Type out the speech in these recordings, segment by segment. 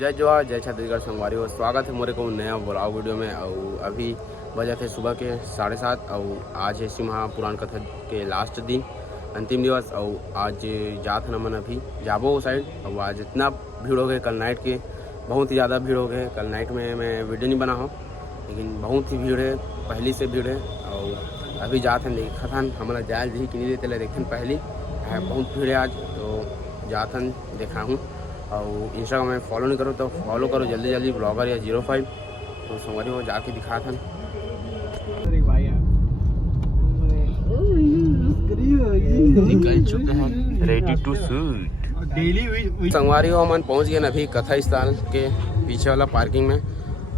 जय जवाहर जय छत्तीसगढ़ संगवारी हो। स्वागत है मोरे को नया ब्लॉग वीडियो में। और अभी बजे थे सुबह के 7:30 और आज है शिव महापुराण कथा के लास्ट दिन, अंतिम दिवस। और आज जात न मन अभी जाबो साइड। और आज इतना भीड़ हो गए, कल नाइट के बहुत ही ज़्यादा भीड़ हो गए। कल नाइट में मैं वीडियो नहीं बना हूँ, लेकिन बहुत ही भीड़ है, पहली से भीड़ है। और अभी जात हैं देखा था हमारा जायल जी कि नहीं देते देखन पहली है, बहुत भीड़ है आज। तो जातन देखा हूँ। और इंस्टाग्राम में फॉलो नहीं करो तो फॉलो करो जल्दी जल्दी, ब्लॉगर या 05। तो संगवारी हो जाके दिखा था। निकल चुके हैं रेडी टू शूट। संगवारी हो हम पहुंच गए अभी कथा स्थल के पीछे वाला पार्किंग में,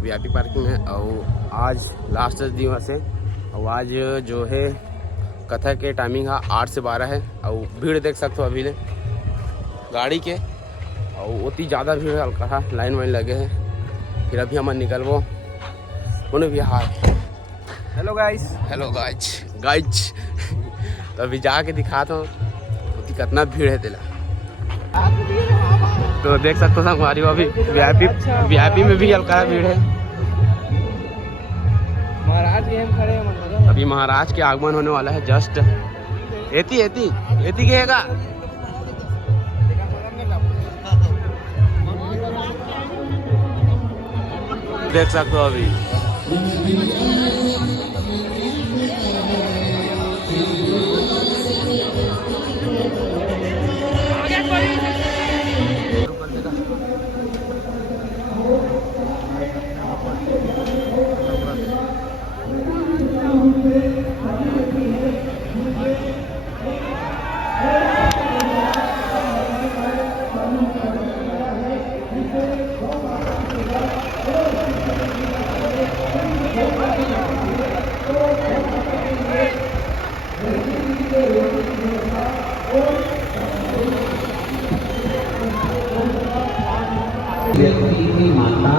वीआईपी पार्किंग में। और आज लास्ट दिवस है। और आज जो है कथा के टाइमिंग है 8 से 12 है। और भीड़ देख सकते हो अभी ले गाड़ी के, और उतनी ज़्यादा भीड़ है, हल्का लाइन वाइन लगे हैं। फिर अभी हम निकलबो उन्हें भी हाथ हेलो गाइस गाइज तो अभी जाके दिखाता हूँ कितना भीड़ है तेला। तो देख सकते हो हमारी अभी वीआईपी में भी हल्का भीड़ है। महाराज के हम खड़े हैं, अभी महाराज के आगमन होने वाला है। जस्ट एती कहेगा देख सकते हो अभी माता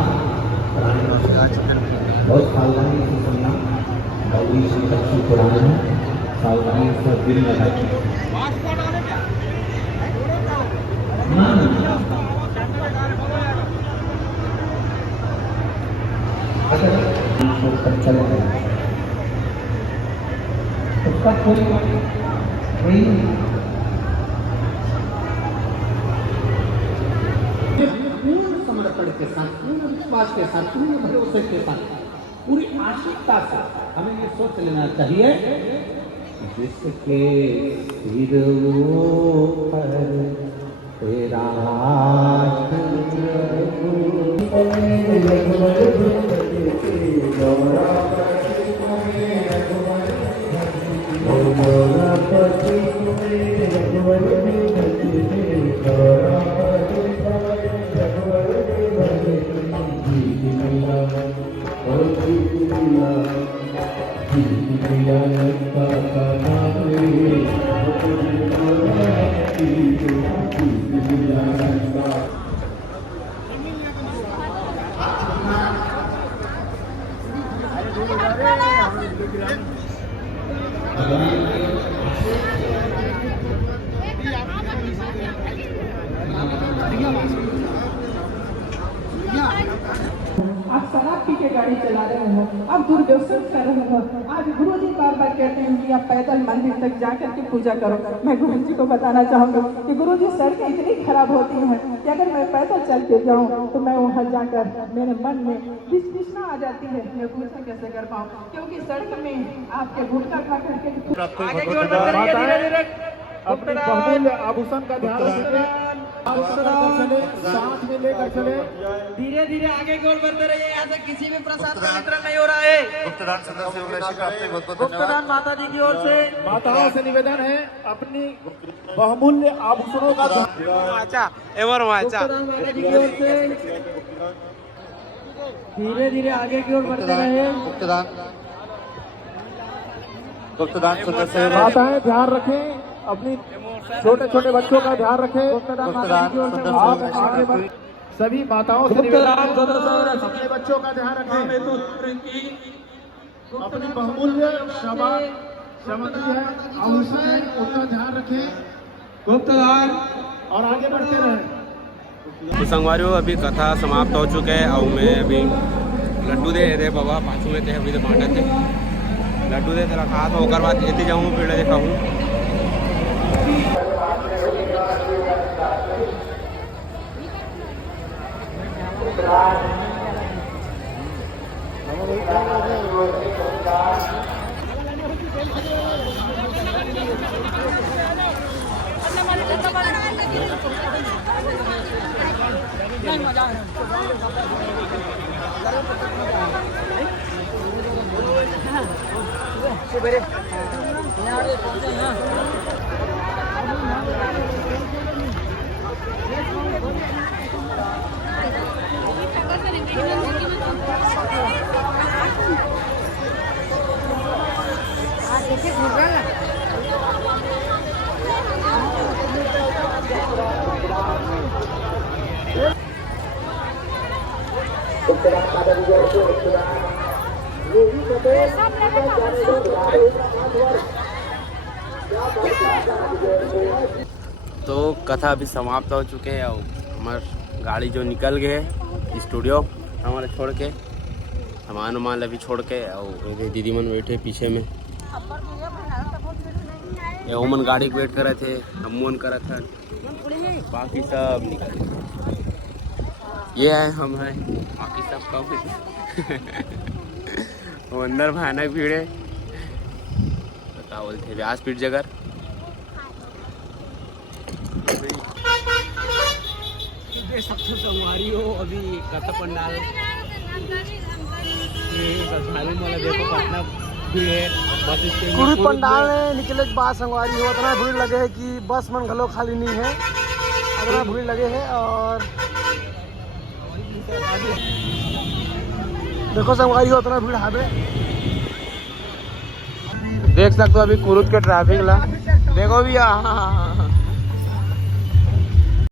बहुत सावधानी से सुनना। गौरी शंकर की पुराण है, सावधानी से दिल लगाती है। अगर चल रहे उसका कोई समर्पण के साथ, पूर्ण विश्वास के साथ, पूर्ण भरोसे के साथ, पूरी आशिकता से हमें ये सोच लेना चाहिए जिसके सिरों पर तेरा आप शराब पी के गाड़ी चला रहे हो, आप दुर्व्यसन कर रहे हो। आज गुरु जी बार बार कहते हैं कि आप पैदल मंदिर तक जाकर के पूजा करो। मैं गुरु जी को बताना चाहूँगी कि गुरु जी सड़कें इतनी खराब होती हैं कि अगर मैं पैदल चल के जाऊँ तो मैं वहाँ जाकर मेरे मन में विस्फिशना आ जाती है। मैं पूजा कैसे कर पाऊँ, क्योंकि सड़क में आपके गुटखा खा करके अपने बहुमूल्य आभूषण का ध्यान रखें, साथ में लेकर चले। धीरे धीरे आगे की ओर बढ़ते रहिए, यहाँ से किसी भी प्रसाद का वितरण नहीं हो रहा है। गुप्तदान सदस्य गुप्तदान माता जी की ओर से, माताओं से निवेदन है अपनी बहुमूल्य आभूषणों का गुप्तदान माता जी की ओर से धीरे धीरे आगे की ओर बढ़ते रहे। गुप्तदान सदस्य माताएं ध्यान रखें, अपनी छोटे छोटे बच्चों का ध्यान रखें। आप आगे बढ़, सभी माताओं से अपने बच्चों का ध्यान रखें। अपनी बहुमूल्य सामग्री है, आभूषण है, उसका ध्यान रखें। गुप्तदान और आगे बढ़ते रहें। तो संगवारियों अभी कथा समाप्त हो चुके हैं और मैं अभी लड्डू दे रहे बाबा पाछू में थे अभी तो बांटा थे लड्डू दे तेरा खा तो होकर बाद ऐसे जाऊँ पेड़ देखा हूँ। तो कथा अभी समाप्त हो चुके हैं और हमारे गाड़ी जो निकल गए स्टूडियो हमारे छोड़ के सामान वामान अभी छोड़ के और दीदी मन बैठे पीछे में ये ओमन गाड़ी को वेट कर रहे थे हम मन कर रहे थे बाकी सब निकल ये है हम हैं बाकी सब कम वो अंदर भयानक भीड़ है तो क्या बोलते व्यासपीठ जगह सबसे संगवारी हो अभी कथा पंडाल देखो पटना भीड़ है बस पूरी पंडाल में निकले के बाद संगवारी हो इतना भीड़ लगे है कि बस मन घलो खाली नहीं है इतना भीड़ लगे है। और देखो संगवारी हो इतना भीड़ हावे देख सकते हो अभी कुरुद के ट्रैफिक ला देखो भी